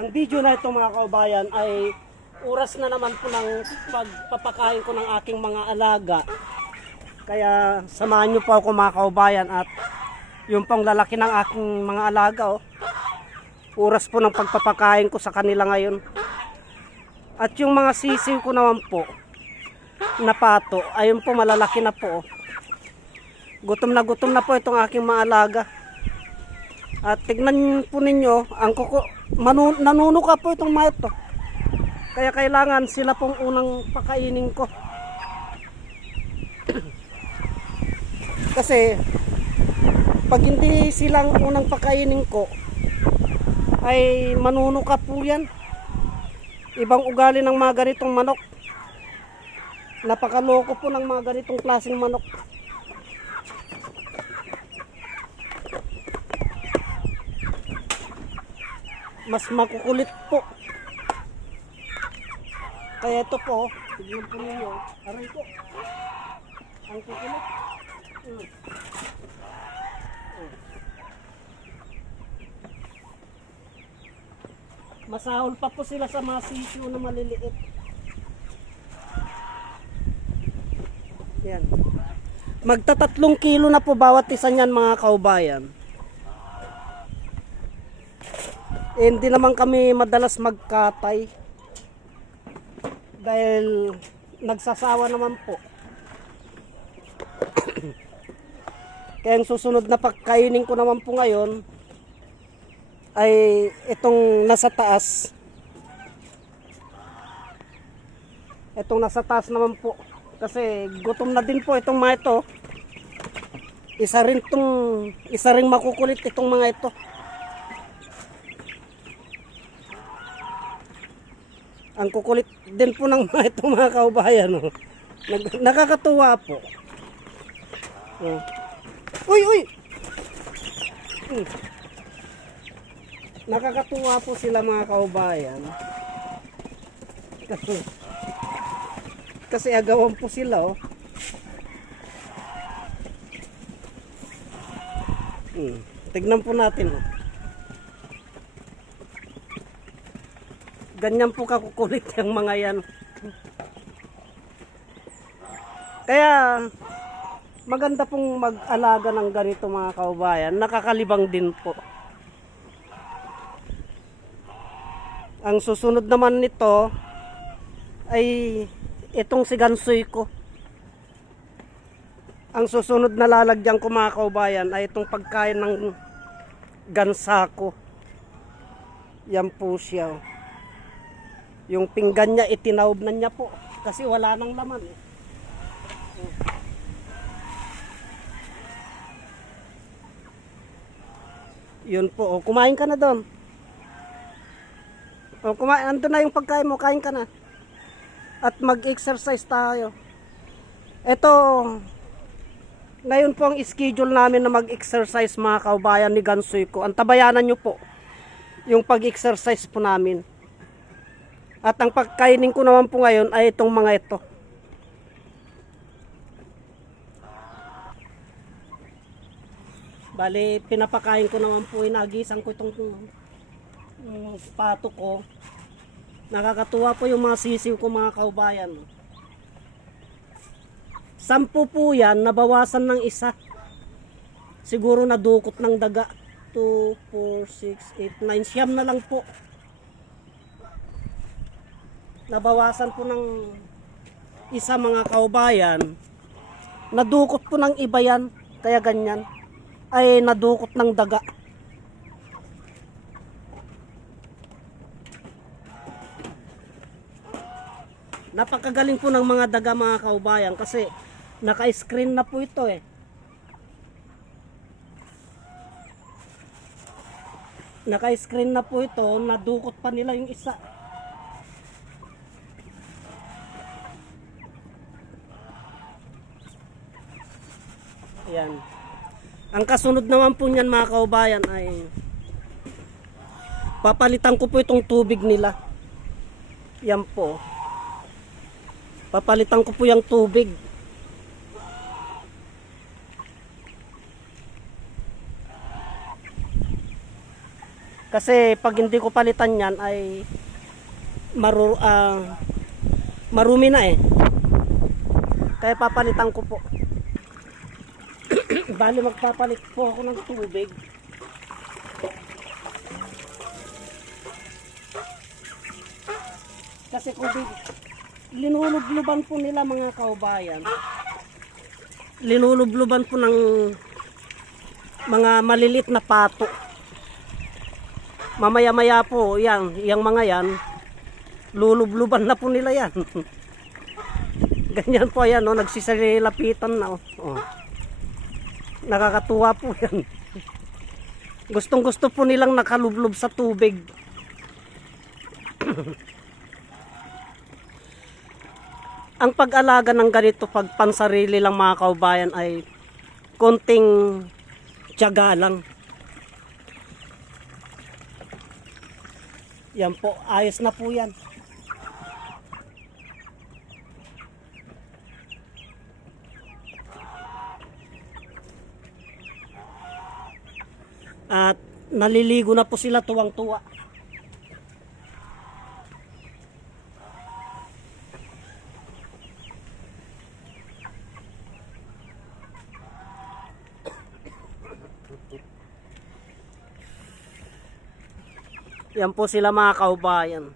Ang video na ito mga kaubayan ay oras na naman po ng pagpapakain ko ng aking mga alaga. Kaya samahan nyo po ako mga kaubayan at yung pang lalaki ng aking mga alaga. Oh. Oras po ng pagpapakain ko sa kanila ngayon. At yung mga sisiw ko naman po na pato, ayun po malalaki na po. Oh. Gutom na po itong aking mga alaga. At tignan po ninyo, ang kuko, nanunuka po itong mga ito. Kaya kailangan sila pong unang pakainin ko. Kasi pag hindi silang unang pakainin ko, ay manunuka po yan. Ibang ugali ng mga ganitong manok. Napakaloko po ng mga ganitong klaseng manok. Mas makukulit po. Kaya ito po, tignan po ninyo, aray ko. Ang kukulit. Masahol pa po sila sa mga sisiw na maliliit. Yan. Magta-3 kilo na po bawat isa niyan mga kaubayan. Hindi naman kami madalas magkatay dahil nagsasawa naman po. Kaya ang susunod na pagkainin ko naman po ngayon ay itong nasa taas. Itong nasa taas naman po. Kasi gutom na din po itong mga ito. Isa ring makukulit itong mga ito. Ang kukulit din po ng mga itong mga kaubayan. Oh. Nakakatuwa po. Oh. Uy! Nakakatuwa po sila mga kaubayan. Kasi agawan po sila. Oh. Tignan po natin. Oh. Ganyan po kakukulit yung mga yan. Kaya maganda pong mag-alaga ng ganito mga kaubayan. Nakakalibang din po. Ang susunod naman nito ay itong si gansoy ko. Ang susunod na lalagyan ko mga kaubayan ay itong pagkain ng gansa ko. Yan po siya. Yung pinggan niya, itinawb na niya po. Kasi wala nang laman. Eh. Yun po. Oh, kumain ka na doon. Oh, andun na yung pagkain mo. Kain ka na. At mag-exercise tayo. Ito, ngayon po ang schedule namin na mag-exercise mga kaubayan ni gansoy ko. Antabayanan nyo po yung pag-exercise po namin. At ang pagkainin ko naman po ngayon ay itong mga ito. Bali, pinapakain ko naman po, inagisan ko itong pato ko. Nakakatuwa po yung mga sisiw ko mga kaubayan. 10 po yan, nabawasan ng isa. Siguro nadukot ng daga. 2, 4, 6, 8, 9, siyam na lang po. Nabawasan po ng isa mga kaubayan. Nadukot po ng iba yan. Kaya ganyan. Ay nadukot ng daga. Napakagaling po ng mga daga mga kaubayan. Kasi naka-screen na po ito eh. Naka-screen na po ito. Nadukot pa nila yung isa. Ayan. Ang kasunod naman po niyan mga kaubayan ay papalitan ko po itong tubig nila. Yan po. Papalitan ko po yung tubig. Kasi pag hindi ko palitan yan ay marumi na eh. Kaya papalitan ko po. Bali magpapalit po ako ng tubig. Kasi kung linulubluban po nila mga kaubayan, linulubluban po ng mga malilit na pato. Mamaya-maya po, yang mga yan, lulubluban na po nila yan. Ganyan po yan, no? Nagsisililapitan na. Oh. Nakakatuwa po yan. Gustong gusto po nilang nakalublob sa tubig. Ang pag-alaga ng ganito pag pansarili lang mga kaubayan ay konting tiyaga lang. Yan po, ayos na po yan. At naliligo na po sila tuwang-tuwa. Yan po sila mga kaubayan.